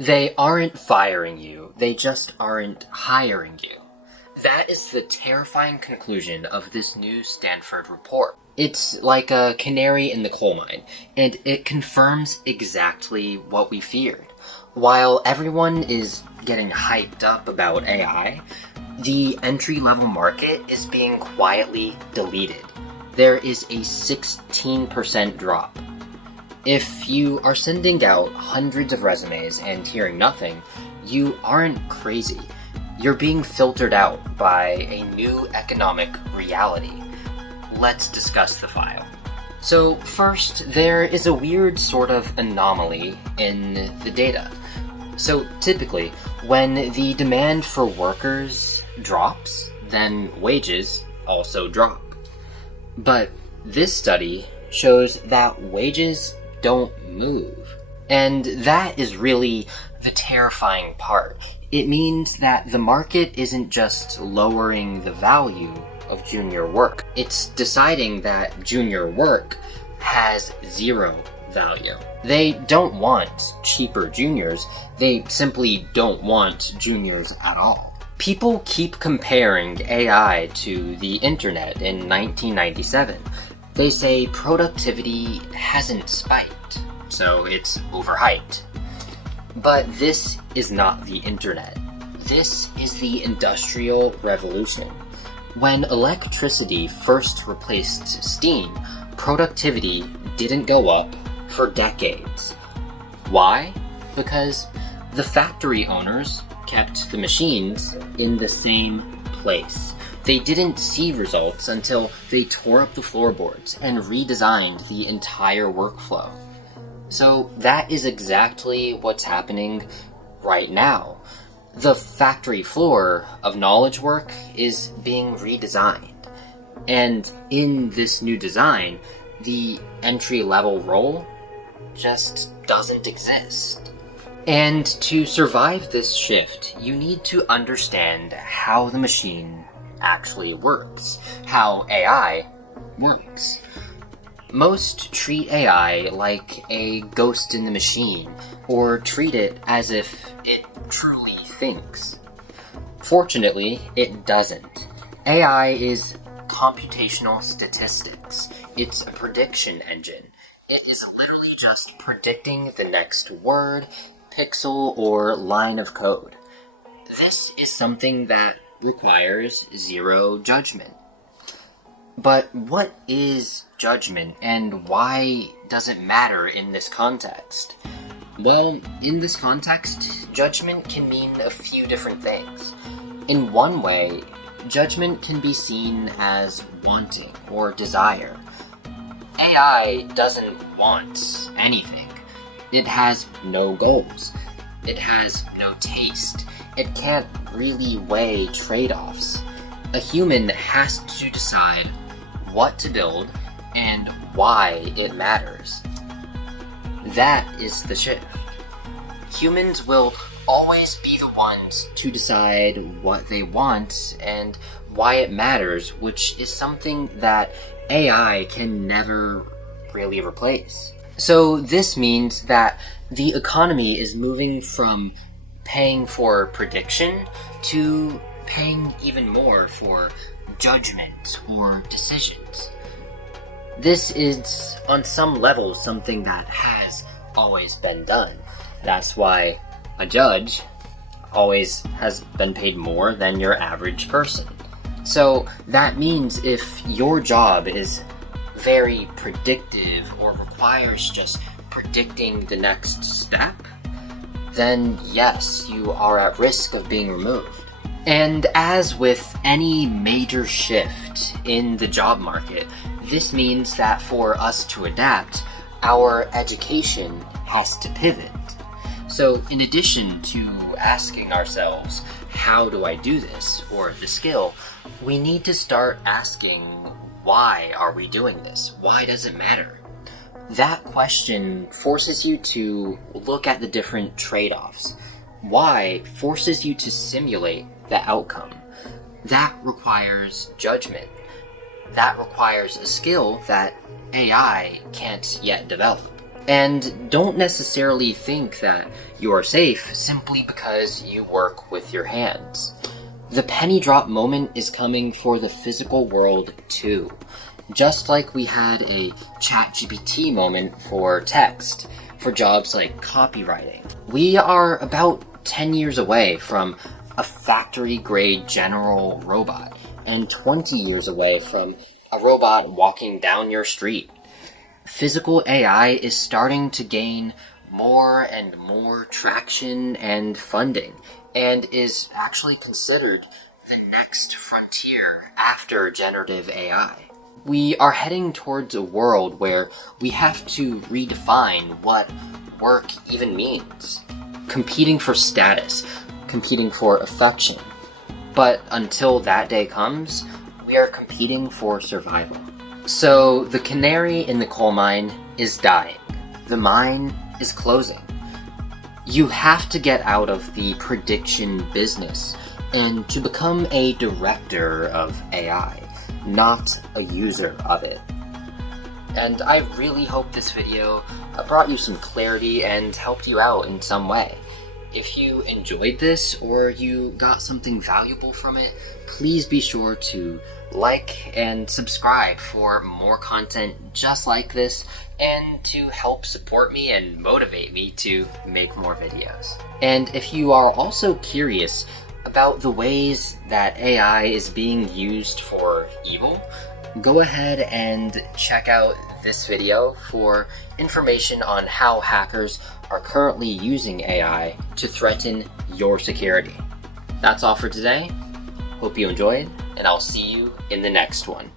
They aren't firing you, they just aren't hiring you. That is the terrifying conclusion of this new Stanford report. It's like a canary in the coal mine, and it confirms exactly what we feared. While everyone is getting hyped up about AI, the entry-level market is being quietly deleted. There is a 16% drop. If you are sending out hundreds of resumes and hearing nothing, you aren't crazy. You're being filtered out by a new economic reality. Let's discuss the file. So first, there is a weird sort of anomaly in the data. So typically, when the demand for workers drops, then wages also drop. But this study shows that wages don't move. And that is really the terrifying part. It means that the market isn't just lowering the value of junior work. It's deciding that junior work has zero value. They don't want cheaper juniors, they simply don't want juniors at all. People keep comparing AI to the internet in 1997. They say productivity hasn't spiked, so it's overhyped. But this is not the internet. This is the Industrial Revolution. When electricity first replaced steam, productivity didn't go up for decades. Why? Because the factory owners kept the machines in the same place. They didn't see results until they tore up the floorboards and redesigned the entire workflow. So that is exactly what's happening right now. The factory floor of knowledge work is being redesigned. And in this new design, the entry-level role just doesn't exist. And to survive this shift, you need to understand how the machine actually works, how AI works. Most treat AI like a ghost in the machine, or treat it as if it truly thinks. Fortunately, it doesn't. AI is computational statistics. It's a prediction engine. It is literally just predicting the next word, pixel, or line of code. This is something that requires zero judgment. But what is judgment, and why does it matter in this context? Well, in this context, judgment can mean a few different things. In one way, judgment can be seen as wanting or desire. AI doesn't want anything. It has no goals. It has no taste. It can't really weigh trade-offs. A human has to decide what to build and why it matters. That is the shift. Humans will always be the ones to decide what they want and why it matters, which is something that AI can never really replace. So this means that the economy is moving from paying for prediction to paying even more for judgment or decisions. This is, on some level, something that has always been done. That's why a judge always has been paid more than your average person. So that means if your job is very predictive or requires just predicting the next step, then yes, you are at risk of being removed. And as with any major shift in the job market, this means that for us to adapt, our education has to pivot. So in addition to asking ourselves, how do I do this, or the skill, we need to start asking, why are we doing this? Why does it matter? That question forces you to look at the different trade-offs. Why forces you to simulate the outcome. That requires judgment. That requires a skill that AI can't yet develop. And don't necessarily think that you're safe simply because you work with your hands. The penny drop moment is coming for the physical world too. Just like we had a ChatGPT moment for text, for jobs like copywriting. We are about 10 years away from a factory-grade general robot, and 20 years away from a robot walking down your street. Physical AI is starting to gain more and more traction and funding, and is actually considered the next frontier after generative AI. We are heading towards a world where we have to redefine what work even means. Competing for status, competing for affection. But until that day comes, we are competing for survival. So the canary in the coal mine is dying. The mine is closing. You have to get out of the prediction business and to become a director of AI, not a user of it. And I really hope this video brought you some clarity and helped you out in some way. If you enjoyed this or you got something valuable from it, please be sure to like and subscribe for more content just like this and to help support me and motivate me to make more videos. And if you are also curious about the ways that AI is being used for evil, go ahead and check out this video for information on how hackers are currently using AI to threaten your security. That's all for today. Hope you enjoyed, and I'll see you in the next one.